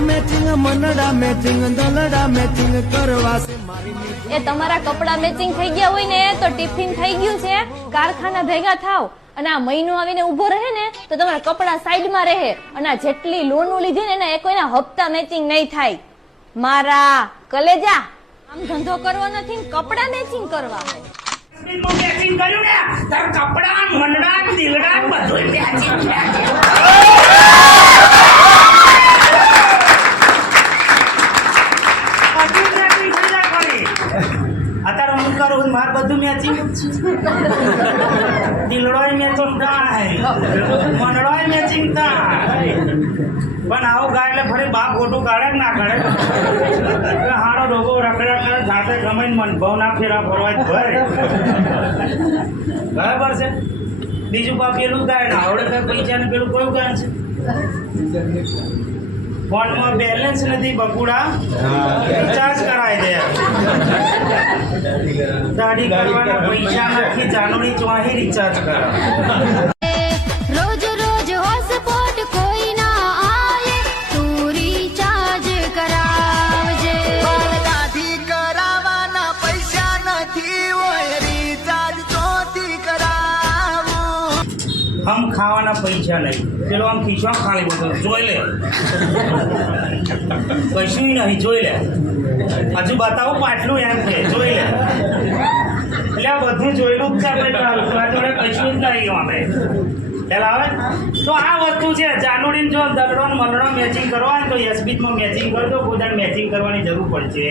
Matching મનડા matching દલડા matching કરવા એ તમારા કપડા મેચિંગ થઈ ગયા હોય ને તો ટિફિન થઈ ગયું છે. કારખાના ભેગા થાવ અને આ મહિનો આવીને ઊભો રહે ને તો તમારા કપડા સાઈડમાં રહે અને આ જેટલી લોન લીધી ને એના એ કોઈના હપ્તા મેચિંગ નહીં થાય. મારા કલેજા આમ ધંધો કરવો નથી કપડા કપડાં મેચિંગ કરવા. મેચિંગ કર્યું ને તાર કપડા મંડળા દિલડા બધું મેચિંગ અત્યારે હું કરું માર બધું મેચિંગ દિલડોય મેચિંગ થાય મંડળોય મેચિંગ થાય પણ આવું ગાય એટલે ફરી બાપ ખોટું કાઢે ના કાઢે? કે હારો ડોગો રખડ્યા કરે જાતે ગમે મન ભાવ ના ફેરા ફરવા જ ભરે. બરાબર છે? બીજું બાપ પેલું ગાય ને આવડે કઈ પૈસા ને પેલું કયું ગાય છે? ફોનમાં બેલેન્સ નથી બકુડા રિચાર્જ દાઢી કરવાના પૈસા નથી જાનુની ચોહી રિચાર્જ કરો. રોજ રોજ હોટસ્પોટ કોઈ તું રિચાર્જ કરાવજે. દાઢી કરાવવાના પૈસા નથી હોય રિચાર્જ ચોથી કરાવું. હમ ખાવાના પૈસા નહીં. પેલો આમ ખીચવા ખાલી બધો જોઈ લે. કશું નહીં જોઈ લે. હજુ બતાવો પાટલું એમ કે જોઈ લે. આ બધું જોયેલું જ છે આપણે. જોડે કશું જ નહીં અમે પેલા આવે? તો આ વસ્તુ છે, જાનુડીને જો દગડો મરડો મેચિંગ કરવા તો એસબીમાં મેચિંગ કરજો, કોઈ મેચિંગ કરવાની જરૂર પડશે.